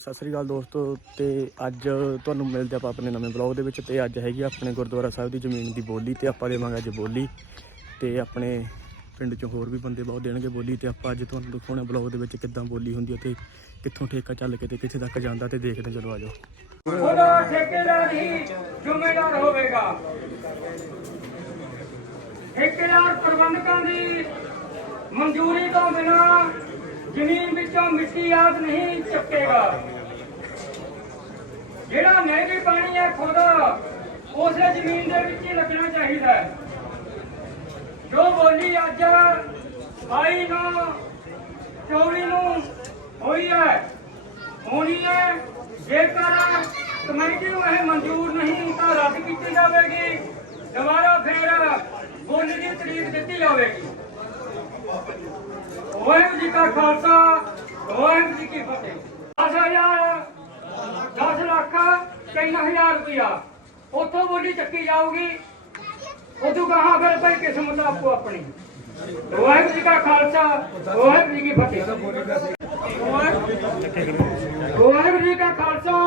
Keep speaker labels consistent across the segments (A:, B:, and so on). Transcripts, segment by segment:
A: ਸਤਿ ਸ੍ਰੀ ਅਕਾਲ ਦੋਸਤੋ, ਤੇ ਅੱਜ ਤੁਹਾਨੂੰ ਮਿਲਦੇ ਆਪਾਂ ਆਪਣੇ ਨਵੇਂ ਬਲੌਗ ਦੇ ਵਿੱਚ, ਤੇ ਅੱਜ ਹੈਗੀ ਆ ਆਪਣੇ ਗੁਰਦੁਆਰਾ ਸਾਹਿਬ ਦੀ ਜ਼ਮੀਨ ਦੀ ਬੋਲੀ, ਤੇ ਆਪਾਂ ਦੇਵਾਂਗੇ ਅੱਜ ਬੋਲੀ, ਤੇ ਆਪਣੇ ਪਿੰਡ ਚੋਂ ਹੋਰ ਵੀ ਬੰਦੇ ਬਹੁਤ ਦੇਣਗੇ ਬੋਲੀ, ਤੇ ਆਪਾਂ ਅੱਜ ਤੁਹਾਨੂੰ ਦਿਖਾਉਣਾ ਬਲੌਗ ਦੇ ਵਿੱਚ ਕਿੱਦਾਂ ਬੋਲੀ ਹੁੰਦੀ ਹੈ ਤੇ ਕਿੱਥੋਂ ਠੇਕਾ ਚੱਲ ਕੇ ਤੇ ਕਿੱਥੇ ਤੱਕ ਜਾਂਦਾ, ਤੇ ਦੇਖਦੇ ਚਲੋ ਆਜੋ
B: ਉਹਦਾ ਠੇਕੇਦਾਰ ਹੀ ਜ਼ਿੰਮੇਦਾਰ ਹੋਵੇਗਾ। ਠੇਕੇਦਾਰ ਪ੍ਰਬੰਧਕਾਂ ਦੀ ਮਨਜ਼ੂਰੀ ਤੋਂ ਬਿਨਾਂ ਜ਼ਮੀਨ ਵਿੱਚੋਂ ਮਿੱਟੀ ਆਦ ਨਹੀਂ ਚੱਕੇਗਾ। ਜਿਹੜਾ ਮਹਿੰਗੀ ਪਾਣੀ ਹੈ ਖੁਦ, ਉਸੇ ਜ਼ਮੀਨ ਦੇ ਵਿੱਚ ਹੀ ਲੱਗਣਾ ਚਾਹੀਦਾ ਹੈ। ਜੋ ਬੋਲੀ ਅੱਜ 22 ਨੂੰ 24 ਨੂੰ ਹੋਈ ਹੈ, ਹੋਣੀ ਹੈ। ਜੇਕਰ ਕਮੇਟੀ ਨੂੰ ਇਹ ਮਨਜ਼ੂਰ ਨਹੀਂ, ਤਾਂ ਰੱਦ ਕੀਤੀ ਜਾਵੇਗੀ। ਦੁਬਾਰਾ ਫੇਰ ਬੋਲੀ ਦੀ ਤਰੀਕ ਦਿੱਤੀ ਜਾਵੇਗੀ। ਵਾਹਿਗੁਰੂ ਜੀ ਕਾ ਖਾਲਸਾ, ਵਾਹਿਗੁਰੂ ਜੀ ਕੀ ਫਤਿਹ। 10000 10 ਲੱਖ 3000 ਰੁਪਇਆ। ਉੱਥੋਂ ਬੋਲੀ ਚੱਕੀ ਜਾਊਗੀ। ਉਦੋਂ ਕਹਾ ਫਿਰ ਭਾਈ ਕਿਸਮਤ ਆਪੋ ਆਪਣੀ। ਵਾਹਿਗੁਰੂ ਜੀ ਕਾ ਖਾਲਸਾ, ਵਾਹਿਗੁਰੂ ਜੀ ਕੀ ਫਤਿਹ। ਵਾਹਿਗੁਰੂ ਜੀ ਕਾ ਖਾਲਸਾ,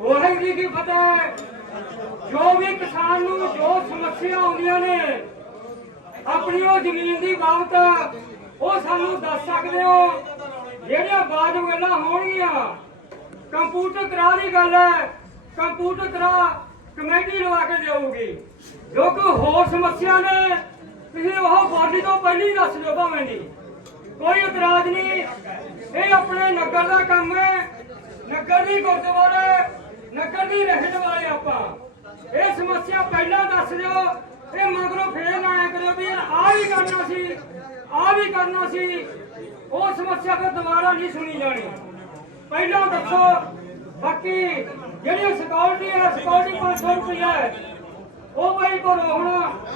B: ਵਾਹਿਗੁਰੂ ਜੀ ਕੀ ਫਤਿਹ। ਜੋ ਵੀ ਕਿਸਾਨ ਨੂੰ ਜੋ ਸਮੱਸਿਆ ਆਉਂਦੀਆਂ ਨੇ, ਆਪਣੀ ਉਹ ਜ਼ਮੀਨ ਦੀ ਬਾਬਤ ਉਹ ਸਾਨੂੰ ਦੱਸ ਸਕਦੇ ਹੋ, ਜਿਹੜੀਆਂ ਬਾਅਦ ਗੱਲਾਂ ਹੋਣਗੀਆਂ ਕੰਪਿਊਟਰ ਕਰਾ ਦੀ ਗੱਲ ਹੈ ਕੰਪਿਊਟਰ ਕਰਾ ਕਮੇਟੀ ਲਵਾ ਕੇ ਦੇਊਗੀ। ਜੋ ਕੋਈ ਹੋਰ ਸਮੱਸਿਆ ਨੇ, ਤੁਸੀਂ ਉਹ ਬਾਡੀ ਤੋਂ ਪਹਿਲਾਂ ਦੱਸ ਦਿਓ ਭਾਵੇਂ ਦੀ। ਕੋਈ ਇਤਰਾਜ਼ ਨਹੀਂ, ਇਹ ਆਪਣੇ ਨਗਰ ਦਾ ਕੰਮ ਹੈ, ਨਗਰ ਦੀ ਗੁਰਦੁਆਰੇ, ਨਗਰ ਦੀ ਰਹਿਣ ਵਾਲੇ ਆਪਾਂ। ਇਹ ਸਮੱਸਿਆ ਪਹਿਲਾਂ ਦੱਸ ਦਿਓ, ਇਹ ਮਗਰੋਂ ਫੇਰ ਨਾ ਆਇਆ ਕਰਿਓ ਵੀ ਆਹ ਵੀ ਕਰਨਾ ਸੀ। ਆਹ ਵੀ ਕਰਨਾ ਸੀ ਉਹ ਸਮੱਸਿਆ ਫਿਰ ਦੁਬਾਰਾ ਨਹੀਂ ਸੁਣੀ ਜਾਣੀ। ਪਹਿਲਾਂ ਦੱਸੋ ਬਾਕੀ ਜਿਹੜੀ ਸਿਕਿਉਰਿਟੀ ਹੈ ਸਿਕਿਉਰਿਟੀ 500 ਰੁਪਏ ਹੈ। ਉਹ ਬਈ ਕਰੋ ਹੁਣ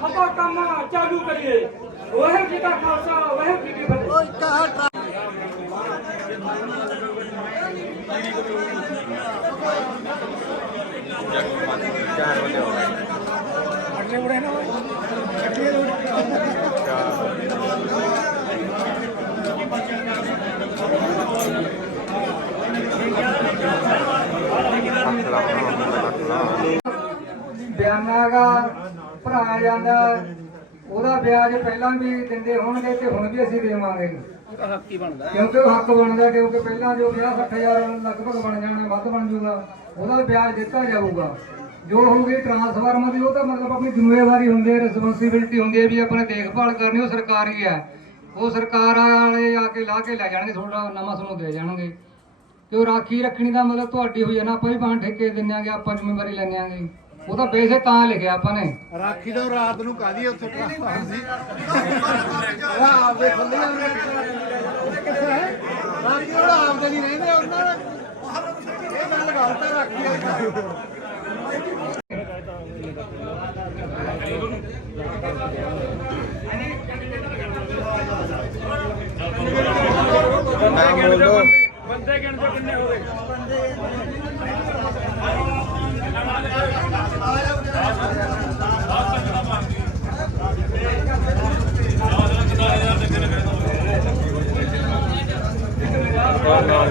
B: ਆਪਾਂ ਕੰਮ ਚਾਲੂ ਕਰੀਏ। ਵਾਹਿਗੁਰੂ ਜੀ ਕਾ ਖਾਲਸਾ ਵਾਹਿਗੁਰੂ ਜੀ ਕੀ ਫਤਿਹ।
C: ਬਿਆਨਾਗਾ ਭਰਾਇਆ ਜਾਂਦਾ, ਉਹਦਾ ਵਿਆਜ ਪਹਿਲਾਂ ਵੀ ਦਿੰਦੇ ਹੋਣਗੇ ਤੇ ਹੁਣ ਵੀ ਅਸੀਂ ਦੇਵਾਂਗੇ। ਕਿਉਂਕਿ ਉਹ ਹੱਕ ਬਣਦਾ ਕਿਉਂਕਿ ਪਹਿਲਾਂ ਜੋ 50 60000 ਲਗਭਗ ਬਣ ਜਾਣਾ, ਵੱਧ ਬਣ ਜਾਊਗਾ, ਉਹਦਾ ਵਿਆਜ ਦਿੱਤਾ ਜਾਊਗਾ। ਜੋ ਹੋਊਗੀ ਟਰਾਂਸਫਾਰਮਰ ਦੀ ਉਹ ਤਾਂ ਮਤਲਬ ਆਪਣੀ ਜ਼ਿੰਮੇਵਾਰੀ ਹੁੰਦੀ ਹੈ ਰਿਸਪੌਂਸਿਬਿਲਟੀ ਹੁੰਦੀ ਹੈ ਵੀ ਆਪਣੇ ਦੇਖਭਾਲ ਕਰਨੀ, ਉਹ ਸਰਕਾਰੀ ਹੈ। ਉਹ ਸਰਕਾਰ ਵਾਲੇ ਆ ਕੇ ਲਾ ਕੇ ਲੈ ਜਾਣਗੇ ਤੁਹਾਡਾ ਨਵਾਂ ਤੁਹਾਨੂੰ ਦੇ ਜਾਣਗੇ। ਤੇ ਉਹ ਰਾਖੀ ਰੱਖਣੀ ਦਾ ਮਤਲਬ ਤੁਹਾਡੀ ਹੋਈ ਹੈ ਨਾ ਆਪਾਂ ਵੀ ਬਾਹਰ ਠੇਕੇ ਦਿੰਨਾਂਗੇ ਆਪਾਂ ਜ਼ਿੰਮੇਵਾਰੀ ਲੈਣਾਂਗੇ ਉਹ ਤਾਂ ਬੇਸੇ ਤਾਂ ਲਿਖਿਆ ਆਪਾਂ ਨੇ।
D: ਰਾਖੀ ਦਾ ਰਾਤ ਨੂੰ ਕਾਦੀ ਉੱਥੇ ਟਰਾਂਸਫਾਰਮ ਸੀ ਉਹ ਆਪਦੇ ਖੁੱਲੇ ਉਹਨੇ ਕਿੱਥੇ ਹੈ ਰਾਖੀ ਉਹ ਆਪਦੇ ਨਹੀਂ ਰਹਿੰਦੇ ਉਹਨਾਂ ਨੇ ਇਹ ਗੱਲ ਗਲਤ ਹੈ ਰਾਖੀ ਵਾਲੀ
B: ਬੰਦੇ ਗਿਣਦੇ ਕਿੰਨੇ ਹੋ ਗਏ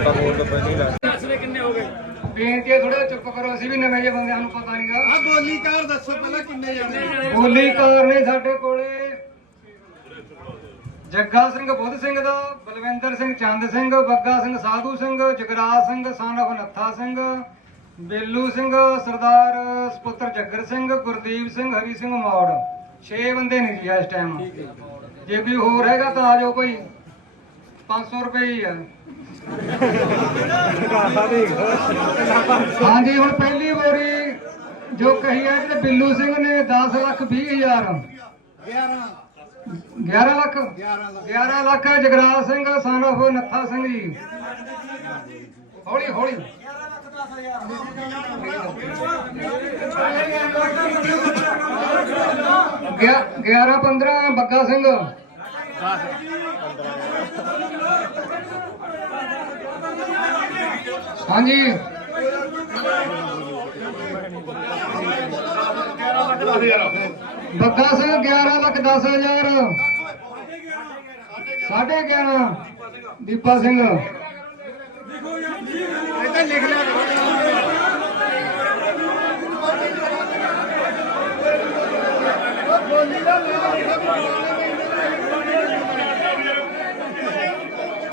B: ਫੈਸਲੇ ਕਿੰਨੇ ਹੋ ਗਏ?
C: ਬੇਨਤੀ ਹੈ ਥੋੜਾ ਚੁੱਪ ਕਰੋ ਅਸੀਂ ਵੀ ਨਵੇਂ ਜਿਹੇ ਬੰਦਿਆਂ ਨੂੰ ਪਤਾ ਨਹੀਂਗਾ
D: ਆ ਬੋਲੀਕਾਰ ਦੱਸੋ ਪਹਿਲਾਂ ਕਿੰਨੇ ਜਾਣੇ?
C: ਬੋਲੀਕਾਰ ਨੇ ਸਾਡੇ ਕੋਲੇ ਜੱਗਾ ਸਿੰਘ ਬੁੱਧ ਸਿੰਘ ਦਾ ਬਲਵਿੰਦਰ ਸਿੰਘ ਚੰਦ ਸਿੰਘ ਬੱਗਾ ਸਿੰਘ ਸਾਧੂ ਸਿੰਘ ਜਗਰਾਜ ਸਿੰਘ of ਨੱਥਾ ਸਿੰਘ ਬੇਲੂ ਸਿੰਘ ਸਰਦਾਰ ਸਪੁੱਤਰ ਜੱਗਰ ਸਿੰਘ ਗੁਰਦੀਪ ਸਿੰਘ ਹਰੀ ਸਿੰਘ ਮੌੜ। 6 ਬੰਦੇ ਨੇ ਜੀ ਇਸ ਟਾਈਮ ਜੇ ਕੋਈ ਹੋਰ ਹੈਗਾ ਤਾਂ ਆ ਜਾਓ ਕੋਈ। 500 ਰੁਪਏ ਹੀ ਆ। ਹਾਂਜੀ ਹੁਣ ਪਹਿਲੀ ਵਾਰੀ ਜੋ ਕਹੀ ਹੈ ਕਿ ਬਿੱਲੂ ਸਿੰਘ ਨੇ 10 ਲੱਖ 20 ਹਜ਼ਾਰ।
D: 11
C: 11 ਲੱਖ।
D: 11 ਲੱਖ
C: ਜਗਰਾਜ ਸਿੰਘ ਸਨ of ਨੱਥਾ ਸਿੰਘ ਜੀ। ਹੌਲੀ ਹੌਲੀ। ਗਿਆ 11 15 ਬੱਗਾ ਸਿੰਘ। ਹਾਂਜੀ। ਬੱਗਾ ਸਿੰਘ 11 ਲੱਖ 10 ਹਜ਼ਾਰ। ਸਾਢੇ 11 ਦੀਪਾ ਸਿੰਘ।
D: ਲਿਖ ਲਿਆ ਬੋਲੀ ਦਾ ਨਾਮ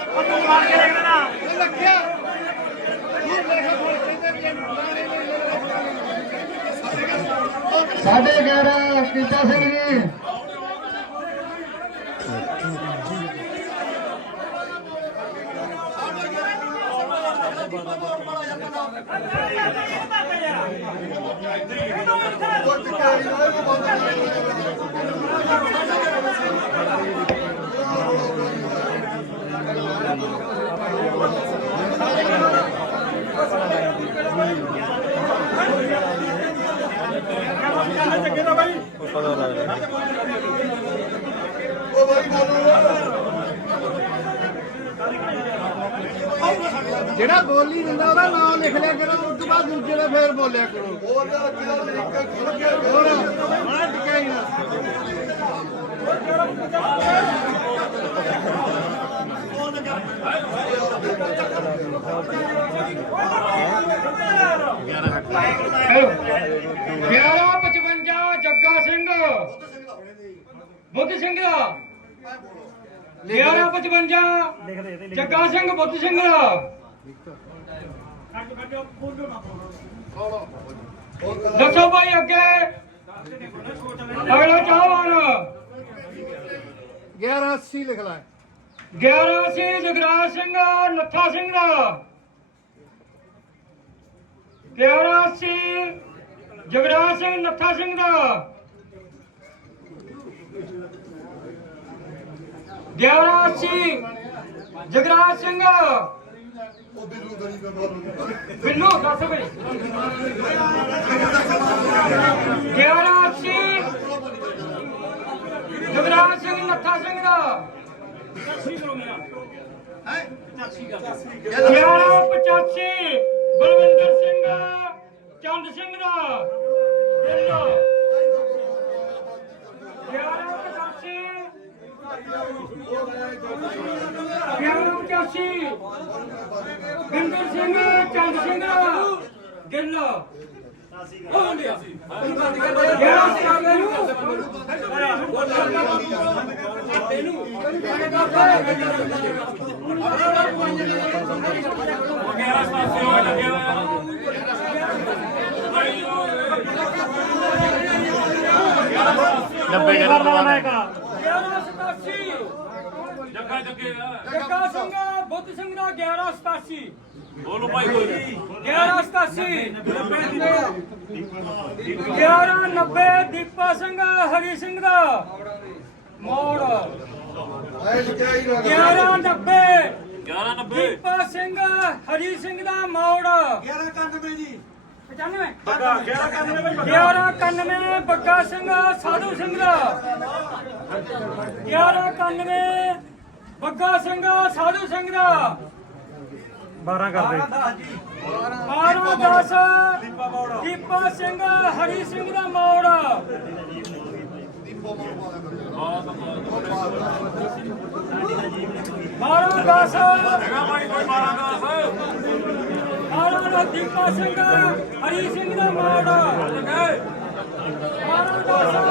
D: ਉਹ ਤੂੰ ਮਾਰ ਕੇ ਲਿਖ ਦੇਣਾ ਇਹ ਲੱਗਿਆ ਇਹ ਲਿਖਿਆ ਬੋਲ ਕਹਿੰਦੇ ਵੀ ਇਹ ਨਾਲੇ
C: ਸਾਡੇ 11 ਕੀਚਾ ਸਿੰਘ ਜੀ।
D: ਜਿਹੜਾ ਬੋਲੀ ਦਿੰਦਾ ਉਹਦਾ ਨਾਮ ਲਿਖ ਲਿਆ ਕਰੋ ਉਸ ਤੋਂ ਬਾਅਦ ਦੂਜੇ ਦਾ ਫੇਰ ਬੋਲਿਆ ਕਰੋ। ਉਹਦਾ ਹੋਰ ਬੜਾ ਟਿਕਿਆ ਹੀ ਨਾ।
B: ਗਿਆਰਾਂ 55 ਜੱਗਾ ਸਿੰਘ। ਬੁੱਧ ਸਿੰਘ। 1155 ਜੱਗਾ ਸਿੰਘ ਬੁੱਧ ਸਿੰਘ। ਦਾ ਦੱਸੋ ਭਾਈ ਅੱਗੇ। ਅਗਲਾ ਚਾਹਵਾਨ।
D: 1180 ਲਿਖ ਲੈ।
B: 11 ਸੀ ਜਗਰਾਜ ਸਿੰਘ ਨੱਥਾ ਸਿੰਘ ਦਾ। 11 ਸੀ ਜਗਰਾਜ ਸਿੰਘ ਨੱਥਾ ਸਿੰਘ ਦਾ। 11 ਸੀ ਜਗਰਾਜ ਸਿੰਘ। ਬਿੱਲੂ, ਦੱਸ ਬਈ। 11 ਸੀ ਜਗਰਾਜ ਸਿੰਘ, ਨੱਥਾ ਸਿੰਘ ਦਾ। 1185 ਬਲਵਿੰਦਰ ਸਿੰਘ, ਚੰਦ ਸਿੰਘ ਦਾ। 1185 ਬਿੰਦਰ ਸਿੰਘ ਚੰਦ ਸਿੰਘ ਗਿੱਲ। ਹੋ ਗਿਆ 1187 ਜੱਗਾ ਜੱਗੇ ਜੱਗਾ ਸਿੰਘ ਬੁੱਧ ਸਿੰਘ ਦਾ 1187 ਬੋਲੋ ਭਾਈ ਬੋਲੋ। 1187 1190 ਦੀਪਾ ਸਿੰਘ ਹਰੀ ਸਿੰਘ ਦਾ। ਮੋੜ। 1190 1190 ਦੀਪਾ ਸਿੰਘ ਹਰੀ ਸਿੰਘ ਦਾ ਮੋੜ। 1191 ਜੀ। 95 1191 ਬੱਗਾ। ਸਿੰਘ ਸਾਧੂ ਸਿੰਘ ਦਾ। 1191 ਬੱਗਾ ਸਿੰਘ ਸਾਧੂ ਸਿੰਘ ਦਾ। 12 ਕਰਦੇ। 12 10 ਦੀਪਾ ਸਿੰਘ ਹਰੀ ਸਿੰਘ ਦਾ ਮੋੜ। ਬਾਰਾਂ ਦਸ। ਹੈਗਾ ਭਾਈ ਕੋਈ 12 10 ਬਾਰਾਂ ਦਾ ਦੀਪਾ ਸਿੰਘ ਹਰੀ ਸਿੰਘ ਦਾ ਮੋੜ। 12 10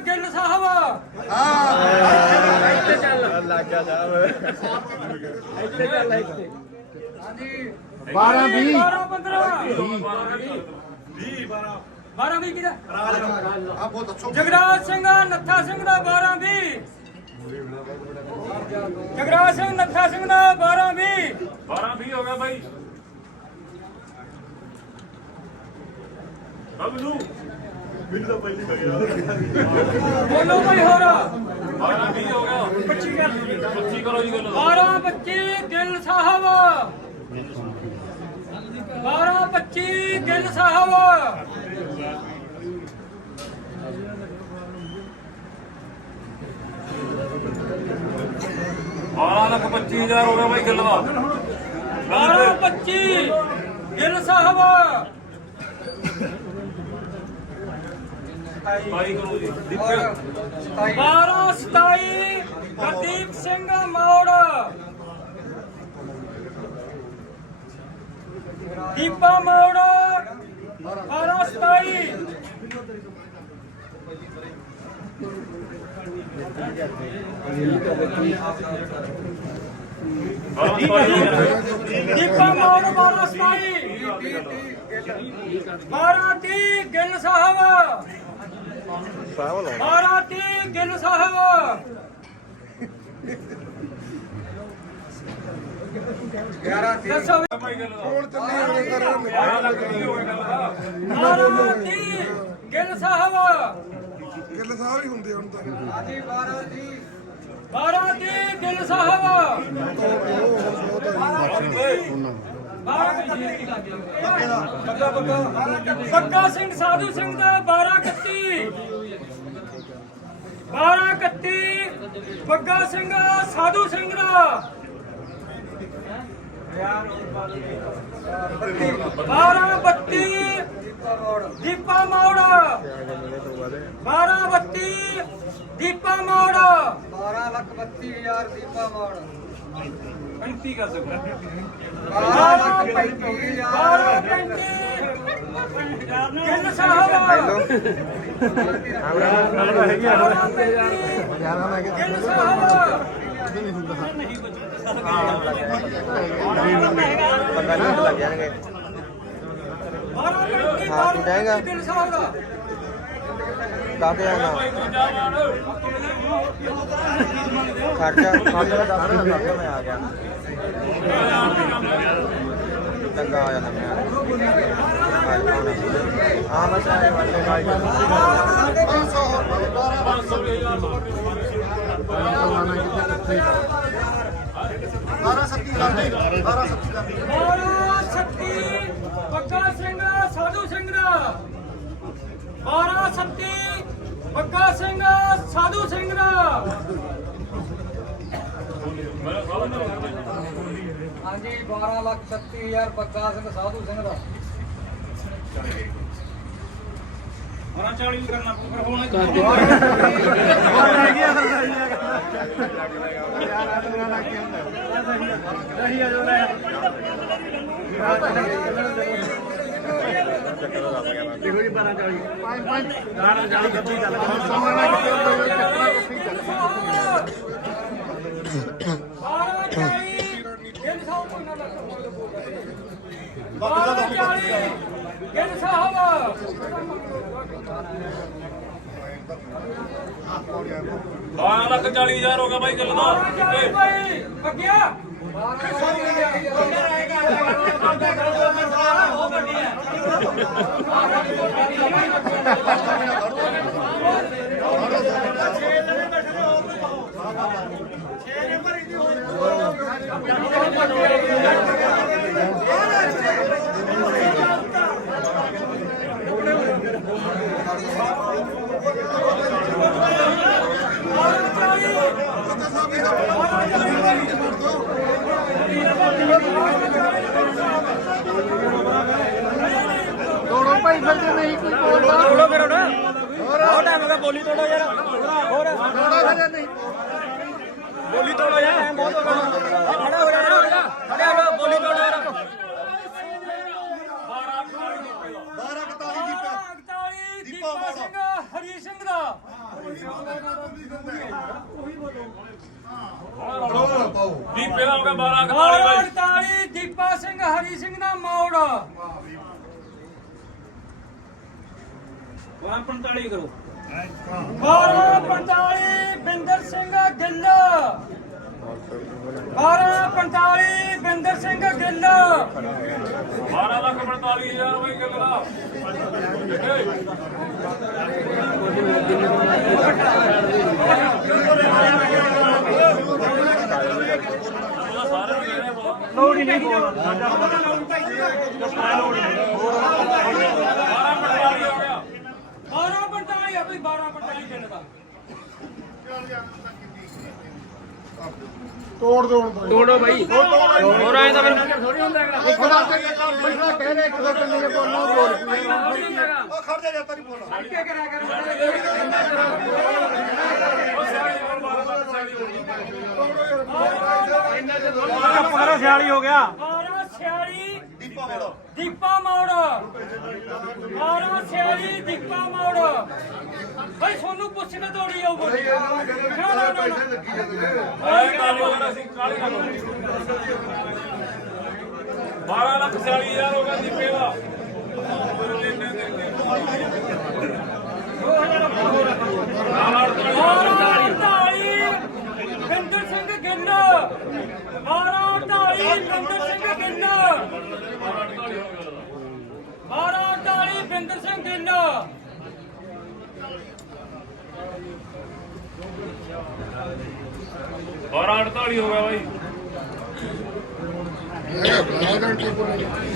B: ਗਿੱਲ ਸਾਹਿਬ।
D: ਬਾਰਾਂ ਵੀਹ।
B: 12 15 20 12 20 ਕਿਹਦਾ? ਜਗਰਾਜ ਸਿੰਘ ਨੱਥਾ ਸਿੰਘ ਦਾ 12 20 ਜਗਰਾਜ ਸਿੰਘ ਨੱਥਾ ਸਿੰਘ ਦਾ 12 20
E: 12 20 ਹੋ ਗਿਆ ਬਾਈ। ਬਬਲੂ ਮੈਨੂੰ ਤਾਂ ਪਹਿਲੀ ਲੱਗਿਆ
B: ਬੋਲੋ ਭਾਈ ਹੋਰ। ਬਾਰਾਂ ਪੱਚੀ ਗਿੱਲ। ਸਾਹਿਬ। ਬਾਰਾਂ ਪੱਚੀ ਗਿੱਲ ਸਾਹਿਬ।
E: ਬਾਰਾਂ ਲੱਖ 25000 ਹੋ ਗਿਆ ਬਾਈ ਗਿੱਲ ਦਾ
B: ਬਾਰਾਂ ਪੱਚੀ ਗਿੱਲ ਸਾਹਿਬ।
E: ਬਾਈ ਕਰੋ ਜੀ ਦਿੱਤੇ
B: ਬਾਰਾਂ ਸਤਾਈ ਗੁਰਦੀਪ ਸਿੰਘ ਮੌੜ ਦੀਪਾ ਮੌੜ ਬਾਰਾਂ ਸਤਾਈ ਦੀਪਾ ਮੌੜ ਬਾਰਾਂ ਸਤਾਈ ਬਾਰਾਂ ਤੀਹ ਗਿੱਲ ਸਾਹਿਬ ਬਾਰਾਂ ਤੀਹ ਗਿੱਲ ਸਾਹਿਬ। ਦੱਸੋ ਵੀ।
D: ਹੁਣ ਚੱਲੀ ਹੋਣੀ ਕਰ
B: ਬਾਰਾਂ ਤੀਹ ਗਿੱਲ। ਸਾਹਿਬ।
D: ਗਿੱਲ ਸਾਹਿਬ ਹੀ ਹੁੰਦੇ ਹੁਣ ਤਾਂ।
B: ਬਾਰਾਂ ਤੀਹ ਗਿੱਲ ਸਾਹਿਬ। ਬੱਗਾ ਸਿੰਘ ਸਾਧੂ ਸਿੰਘ ਦਾ 12 31 12 31 ਬੱਗਾ ਸਿੰਘ ਸਾਧੂ ਸਿੰਘ ਦਾ। 12 32 ਦੀਪਾ ਮੋੜ। 12 32 ਦੀਪਾ ਮੋੜ।
C: 12 ਲੱਖ 32 ਹਜ਼ਾਰ ਦੀਪਾ ਮੋੜ।
E: 35 ਕਰ ਸਕਦਾ
C: 12 ਲੱਖ 35 ਹਜ਼ਾਰ।
B: 12 35 ਗਿੱਲ ਸਾਹਿਬ। ਗਿੱਲ ਸਾਹਿਬ ਹਾਂ। ਤੂੰ ਜਾਏਗਾ ਗਿੱਲ ਸਾਹਿਬ ਦਾ
F: ਖਰਚਾ ਖਰਚਾ ਦਾ 10 ਮੈਂ ਆ ਗਿਆ ਚੰਗਾ ਆ ਜਾਣਾ ਮੈਂ। ਆ ਮੈਂ ਸਾਰੇ ਵਾਲੇ ਗਾਈ
B: ਬਾਰਾਂ ਸੱਤੀ ਬੱਗਾ ਸਿੰਘ ਸਾਧੂ ਸਿੰਘ ਦਾ ਬਾਰਾਂ ਸੱਤੀ ਬੱਗਾ ਸਿੰਘ ਸਾਧੂ ਸਿੰਘ ਦਾ
C: ਹਾਂਜੀ 12 ਲੱਖ 36000 ਬੱਗਾ ਸਿੰਘ ਸਾਧੂ ਸਿੰਘ ਦਾ।
E: ਹੋਣਾ 40 ਵੀ ਕਰਨਾ ਪਰ ਹੋਣਾ
B: ਲੱਗ ਗਿਆ? ਰਹੀ ਆ ਜੋ ਦੇਖੋ ਜੀ 12 40 5 5 ਨਾਲ ਜਾਣ ਕੱਪੀ ਚੱਲ ਸਮਾਂ ਨਾਲ ਕਿੱਥੇ ਚੱਲ 12 40 ਬਾਕੀ ਦਾ ਗਿੱਲ ਸਾਹਿਬ
E: ਬਾਰਾਂ ਲੱਖ 40000 ਹੋ ਗਿਆ ਬਾਈ ਗੱਲ ਦਾ।
B: ਚਾਲੀ ਭਾਈ ਅੱਗਿਆ ਛੇ ਨੰਬਰ ਇਹਦੀ ਹੋਰ।
D: ਦੋਨੋਂ ਭਾਈ ਫਿਰਦੇ ਨਹੀਂ ਕੋਈ ਬੋਲਦਾ
A: ਤੋੜੋ ਫਿਰ ਹੁਣ। ਬਹੁਤ ਟਾਈਮ ਗਿਆ ਬੋਲੀ ਤੋੜੋ ਯਾਰ। ਹੋਰ।
D: ਦੋਨੋਂ ਫਿਰਦੇ ਨਹੀਂ।
A: ਬੋਲੀ ਤੋੜੋ ਯਾਰ। ਬਹੁਤ ਹੋ ਗਿਆ ਖੜਾ ਹੋ ਜਾ। ਖੜਾ ਹੋ ਜਾ, ਬੋਲੀ ਤੋੜੋ ਯਾਰ।
B: 1241 ਦੀਪਾ ਸਿੰਘ ਹਰੀ ਸਿੰਘ ਦਾ
E: ਦੀਪੇ ਦਾ ਹੋ ਗਿਆ 12 41 ਬਾਈ
B: 1241 ਦੀਪਾ ਸਿੰਘ ਹਰੀ ਸਿੰਘ ਦਾ ਮੋੜ
E: 45 ਕਰੋ।
B: 1245 ਬਿੰਦਰ ਸਿੰਘ ਗਿੱਲ। 1245 ਬਿੰਦਰ ਸਿੰਘ ਗਿੱਲ।
E: 12 ਲੱਖ 45000 ਬਾਈ ਗੱਲ ਦਾ।
B: ਲੋੜ ਹੀ ਨਹੀਂ। ਸਾਡਾ ਬਾਰਾਂ ਪੰਤਾਲੀ ਆ ਬਈ 12 ਪੰਤਾਲੀ ਦਿਨ ਦਾ।
D: ਤੋੜ ਤੋੜ
E: ਤੋੜੋ ਬਾਈ। ਹੋਰ ਆਏ ਤਾਂ ਫਿਰ
D: ਇੱਕ ਦਾ ਤੇ ਪਹਿਲਾਂ ਕਹਿ ਰਹੇ ਇੱਕ ਦੋ ਕੰਨੇ ਦੇ ਬੋਲਣਾ ਬੋਲ ਉਹ ਖੜ ਜਾ ਜਾਂਦਾ ਨਹੀਂ ਬੋਲਣਾ
B: ਬਾਰਾਂ ਸਿਆਲੀ ਦੀਪਾ ਮੋੜ। ਬਾਰਾਂ ਸਿਆਲੀ ਦੀਪਾ ਮੋੜ। ਭਾਈ ਤੁਹਾਨੂੰ ਪੁੱਛਣਾ ਤੋੜੀ ਆਉ ਬੋਲੀ ਨਾ ਨਾ। ਨਾ
E: ਆਏ ਕੰਮ ਹੋਣਾ ਸੀ ਕਾਲੀ ਕੰਮ 12 ਲੱਖ 40000 ਹੋ ਗਿਆ ਦੀਪੇ ਦਾ
B: ਬਾਰਾਂ ਢਾਈ ਗੰਦਰ ਸਿੰਘ ਗਿੱਲ। ਬਾਰਾਂ ਢਾਈ ਗੰਦਰ ਸਿੰਘ ਗਿੱਲ ਬਾਰਾਂ ਬਿੰਦਰ ਸਿੰਘ ਗਿੱਲ।
E: ਬਾਰਾਂ 48 ਹੋ ਗਿਆ ਬਾਈ।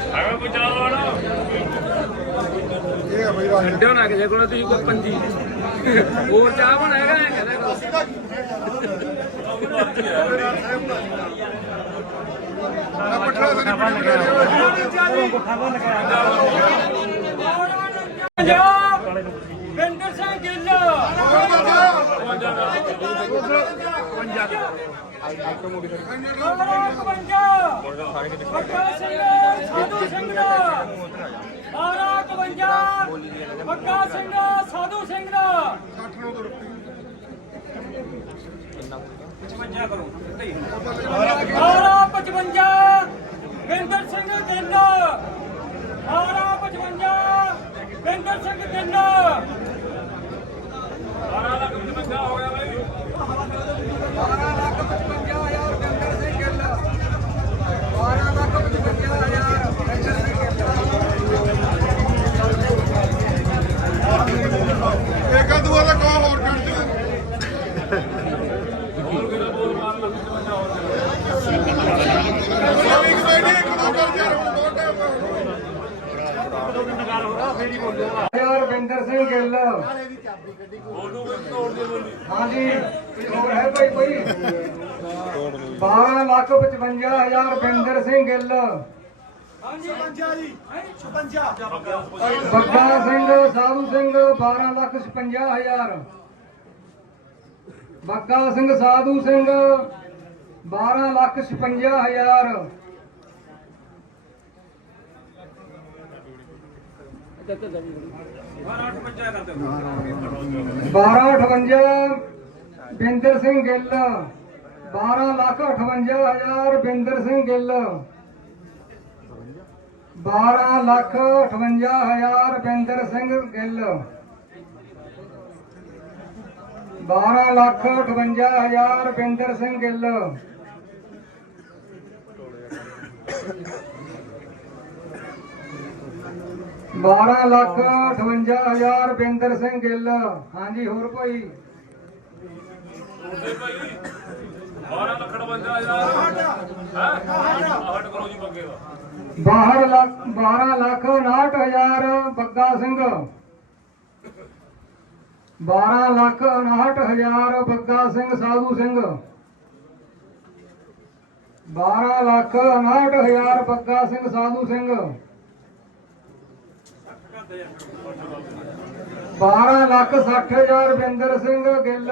E: ਹੈਗਾ ਕੋਈ ਚਾਹ ਵਾਲਾ
D: ਇਹ ਬਈ ਰਾਜ
E: ਕੱਢਿਓ ਨਾ ਕਿਸੇ ਕੋਲ ਤੁਸੀਂ ਕੋਈ ਪੰਜੀ। ਹੋਰ ਚਾਹ ਬਣ ਹੈਗਾ ਐ ਕਹਿੰਦਾ
D: ਪੱਠਾ ਤੇ ਨਹੀਂ
B: ਪੰਜਾਬ, ਬਿੰਦਰ ਸਿੰਘ ਗਿੱਲ। ਬੱਕਾ ਸਿੰਘ, ਸਾਧੂ ਸਿੰਘ ਦਾ। 1251 ਬੱਕਾ ਸਿੰਘ, ਸਾਧੂ ਸਿੰਘ ਦਾ। 1255 ਬਿੰਦਰ ਸਿੰਘ ਗਿੱਲ। 1255 ਬਿੰਦਰ ਸਿੰਘ ਜਿੰਨਾ
E: 12 ਲੱਖ 55 ਹੋ ਗਿਆ ਬਾਈ।
C: 12 ਲੱਖ 55 55 ਹਜ਼ਾਰ ਬਿੰਦਰ ਸਿੰਘ ਗਿੱਲ।
B: ਹਾਂਜੀ। 55 ਜੀ। 56
C: ਬੱਗਾ ਸਿੰਘ ਸਾਧੂ ਸਿੰਘ 12 ਲੱਖ 56 ਹਜ਼ਾਰ। ਬੱਗਾ ਸਿੰਘ ਸਾਧੂ ਸਿੰਘ 12 ਲੱਖ 56 ਹਜ਼ਾਰ। ਬਾਰਾਂ 58 ਬਿੰਦਰ ਸਿੰਘ ਗਿੱਲ। 12 ਲੱਖ 58 ਹਜ਼ਾਰ ਬਿੰਦਰ ਸਿੰਘ ਗਿੱਲ। 12 ਲੱਖ 58 ਹਜ਼ਾਰ ਬਿੰਦਰ ਸਿੰਘ ਗਿੱਲ। 12 ਲੱਖ 58 ਹਜ਼ਾਰ ਬਿੰਦਰ ਸਿੰਘ ਗਿੱਲ। ਬਾਰਾਂ ਲੱਖ 58 ਹਜ਼ਾਰ ਬਿੰਦਰ ਸਿੰਘ ਗਿੱਲ। ਹਾਂਜੀ, ਹੋਰ
E: ਕੋਈ? 12 ਲੱਖ 55000 ਹੈ ਹਟ ਕਰੋ ਜੀ ਬੱਗੇ ਦਾ।
C: ਬਾਹਰ ਲੱਖ 12 ਲੱਖ 59 ਹਜ਼ਾਰ ਬੱਗਾ ਸਿੰਘ। 12 ਲੱਖ 59 ਹਜ਼ਾਰ ਬੱਗਾ ਸਿੰਘ ਸਾਧੂ ਸਿੰਘ। 12 ਲੱਖ 59 ਹਜ਼ਾਰ ਬੱਗਾ ਸਿੰਘ ਸਾਧੂ ਸਿੰਘ। 12 ਲੱਖ 60 ਹਜ਼ਾਰ ਬਿੰਦਰ ਸਿੰਘ ਗਿੱਲ।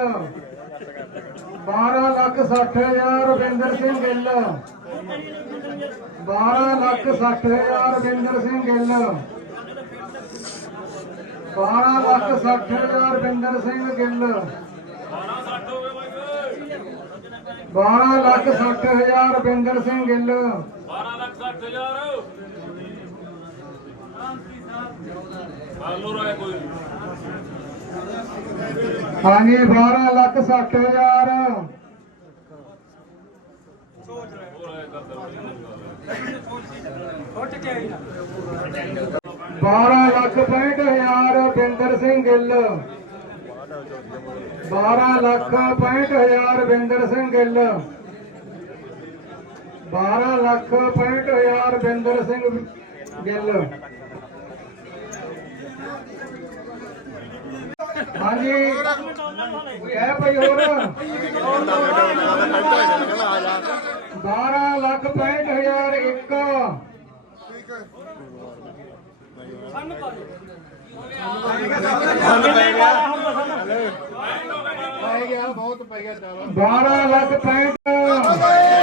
C: 12 ਲੱਖ 60 ਹਜ਼ਾਰ ਬਿੰਦਰ ਸਿੰਘ ਗਿੱਲ। 12 ਲੱਖ 60 ਹਜ਼ਾਰ ਬਿੰਦਰ ਸਿੰਘ ਗਿੱਲ। 12 ਲੱਖ 60 ਹਜ਼ਾਰ ਬਿੰਦਰ ਸਿੰਘ ਗਿੱਲ। 12 ਲੱਖ 60 ਹਜ਼ਾਰ ਬਿੰਦਰ ਸਿੰਘ ਗਿੱਲ।
E: 12 ਲੱਖ 60000 ਹਾਲੋ ਰਾਏ ਕੋਈ
C: ਹਾਂਜੀ 12 ਲੱਖ 60 ਹਜ਼ਾਰ। ਬਾਰਾਂ ਲੱਖ 65 ਹਜ਼ਾਰ ਬਿੰਦਰ ਸਿੰਘ ਗਿੱਲ। 12 ਲੱਖ 65 ਹਜ਼ਾਰ ਬਿੰਦਰ ਸਿੰਘ ਗਿੱਲ। 12 ਲੱਖ 65 ਹਜ਼ਾਰ ਬਿੰਦਰ ਸਿੰਘ ਗਿੱਲ। ਹਾਂਜੀ। ਕੋਈ ਹੈ ਭਾਈ ਹੋਰ। 12 ਲੱਖ 65 ਹਜ਼ਾਰ ਇੱਕ।
D: ਪੈ ਗਿਆ ਬਹੁਤ ਪੈ ਗਿਆ ਚਾਵਾ
C: 12 ਲੱਖ 65